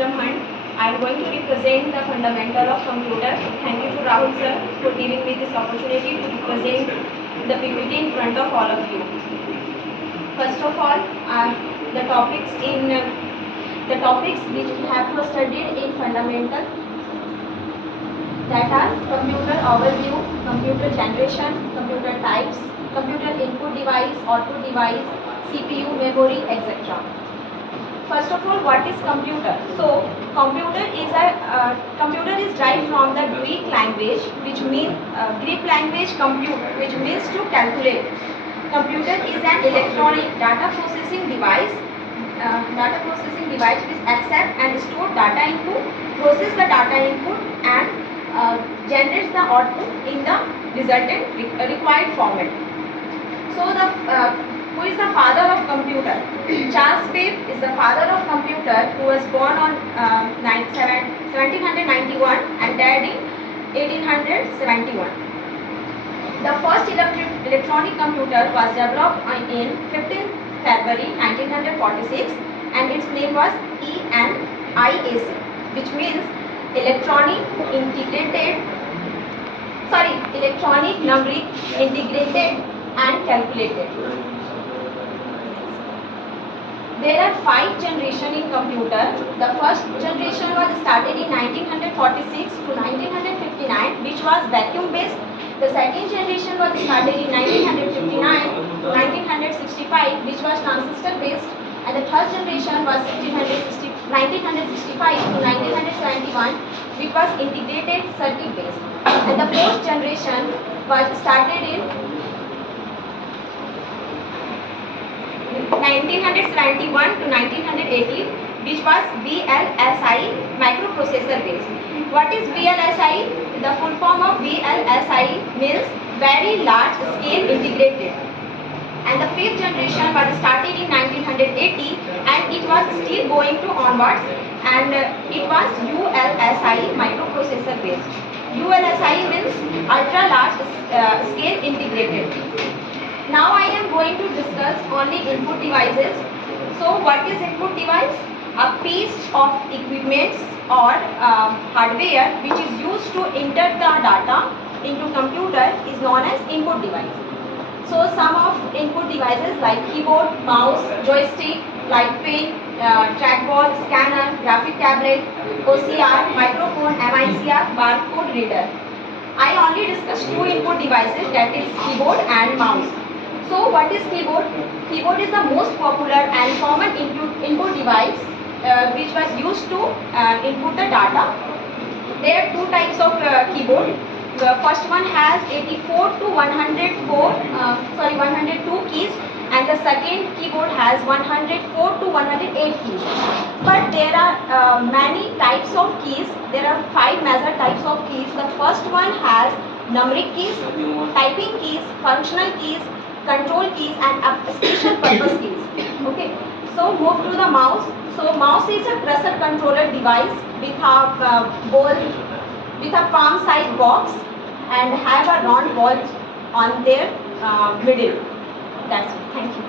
Vikram Hunt. I am going to represent the fundamental of computer. Thank you to Rahul sir for giving me this opportunity to represent the PPT in front of all of you. First of all, the topics which we have studied in fundamental, that are computer overview, computer generation, computer types, computer input device, output device, CPU, memory, etc. First of all, what is computer? So, computer is derived from the Greek language, which means Greek language compute, which means to calculate. Computer is an electronic data processing device. Which accept and store data input, process the data input, and generates the output in the resultant required format. So, who is the father of computer? Charles Babbage is the father of computer, who was born on 1791 and died in 1871. The first electronic computer was developed in 15th February 1946, and its name was ENIAC, which means electronic numeric integrated and calculated. There are 5 generations in computer. The first generation was started in 1946 to 1959, which was vacuum based. The second generation was started in 1959 to 1965, which was transistor based. And the third generation was 1965 to 1971, which was integrated circuit based. And the fourth generation was started in 1971 to 1980, which was VLSI microprocessor based. What is VLSI? The full form of VLSI means very large scale integrated. And the fifth generation was started in 1980, and it was still going to onwards, and it was ULSI microprocessor based. ULSI means ultra large scale integrated. Now I am going to discuss only input devices. So what is input device? A piece of equipment or hardware which is used to enter the data into computer is known as input device. So some of input devices like keyboard, mouse, joystick, light pen, trackball, scanner, graphic tablet, OCR, microphone, MICR, barcode reader. I only discussed 2 input devices, that is keyboard and mouse. So what is keyboard? Keyboard is the most popular and common input device which was used to input the data. There are 2 types of keyboard. The first one has 84 to 102 keys, and the second keyboard has 104 to 108 keys. But there are many types of keys. There are 5 major types of keys. The first one has numeric keys, typing keys, functional keys, control keys, and special purpose keys. Okay, so move to the mouse. So mouse is a cursor controller device with a palm sized box and have a round ball on their middle. That's it. Thank you.